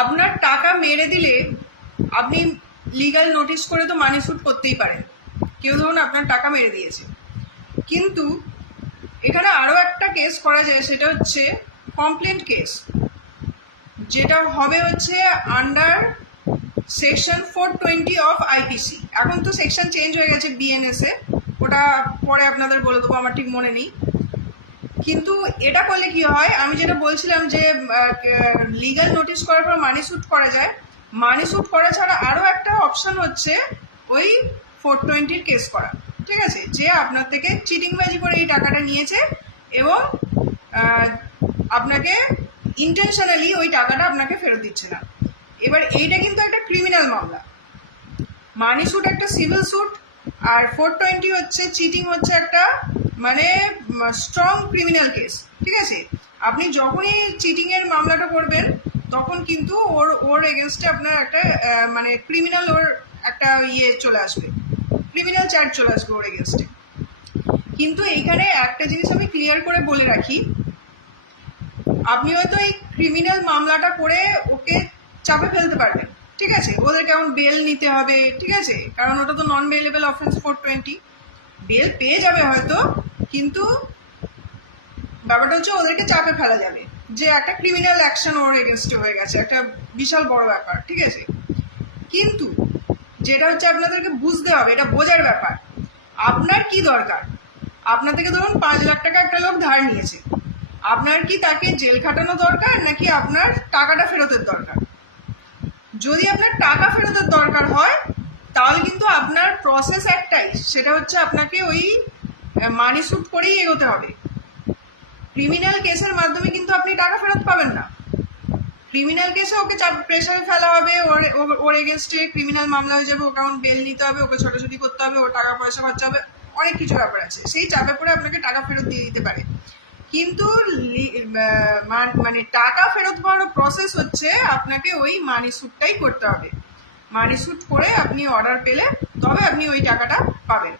আপনার টাকা মেরে দিলে আপনি লিগ্যাল নোটিশ করে তো মানি স্যুট করতেই পারেন। কেউ ধরুন আপনার টাকা মেরে দিয়েছে, কিন্তু এখানে আরও একটা কেস করা যায়, সেটা হচ্ছে কমপ্লেন্ট কেস, যেটা হবে হচ্ছে আন্ডার সেকশন 420 অফ আইপিসি। এখন তো সেকশন চেঞ্জ হয়ে গেছে বিএনএস এ, ওটা পরে আপনাদের বলে দেবো, আমার ঠিক মনে নেই। কিন্তু এটা করলে কি হয়, আমি যেটা বলছিলাম যে লিগ্যাল নোটিশ করার পর মানি স্যুট করা যায়। মানি স্যুট করা ছাড়া আরও একটা অপশন হচ্ছে ওই 420 কেস করা, ঠিক আছে, যে আপনার থেকে চিটিংবাজি করে এই টাকাটা নিয়েছে এবং আপনাকে ইন্টেনশনালি ওই টাকাটা আপনাকে ফেরত দিচ্ছে না। এবার এইটা কিন্তু একটা ক্রিমিনাল মামলা। মানি স্যুট একটা সিভিল স্যুট, আর 420 হচ্ছে চিটিং, হচ্ছে একটা মানে স্ট্রং ক্রিমিনাল কেস, ঠিক আছে। আপনি যখনই চিটিংয়ের মামলাটা করবেন তখন কিন্তু ওর এগেনস্টে আপনার একটা মানে ক্রিমিনাল, ওর একটা চলে আসবে, ক্রিমিনাল চার্জ চলে আসবে ওর এগেনস্টে। কিন্তু এইখানে একটা জিনিস আমি ক্লিয়ার করে বলে রাখি, আপনি হয়তো এই ক্রিমিনাল মামলাটা করে ওকে চাপে ফেলতে পারবেন, ঠিক আছে, ওদেরকে এখন বেল নিতে হবে, ঠিক আছে, কারণ ওটা তো নন বেলেবল অফেন্স 420, বেল পেয়ে যাবে হয়তো, কিন্তু ব্যাপারটা হচ্ছে ওদেরকে চাপে ফেলা যাবে যে একটা ক্রিমিনাল অ্যাকশন ওর এগেনস্টে হয়ে গেছে, একটা বিশাল বড় ব্যাপার, ঠিক আছে। কিন্তু যেটা হচ্ছে আপনাদেরকে বুঝতে হবে, এটা বোঝার ব্যাপার, আপনার কি দরকার। আপনার থেকে ধরুন 5 লাখ টাকা একটা লোক ধার নিয়েছে, আপনার কি তাকে জেল খাটানো দরকার নাকি আপনার টাকাটা ফেরতের দরকার? যদি আপনার টাকা ফেরতের দরকার হয় তাহলে কিন্তু আপনার প্রসেস একটাই, সেটা হচ্ছে আপনাকে ওই মানি স্যুট করেই এগোতে হবে। ক্রিমিনাল কেসের মাধ্যমে কিন্তু আপনি টাকা ফেরত পাবেন না। ক্রিমিনাল কেসে ওকে চাপ প্রেশারে ফেলা হবে, ওর এগেনস্টে ক্রিমিনাল মামলা হয়ে যাবে, ওকে বেল নিতে হবে, ওকে ছোটাছুটি করতে হবে, ওর টাকা পয়সা খরচা হবে, অনেক কিছু ব্যাপার আছে, সেই চাপে পড়ে আপনাকে টাকা ফেরত দিয়ে দিতে পারে। কিন্তু মানে টাকা ফেরত পাওয়ার প্রসেস হচ্ছে আপনাকে ওই মানি স্যুটটাই করতে হবে। মানি স্যুট করে আপনি অর্ডার পেলে তবে আপনি ওই টাকাটা পাবেন।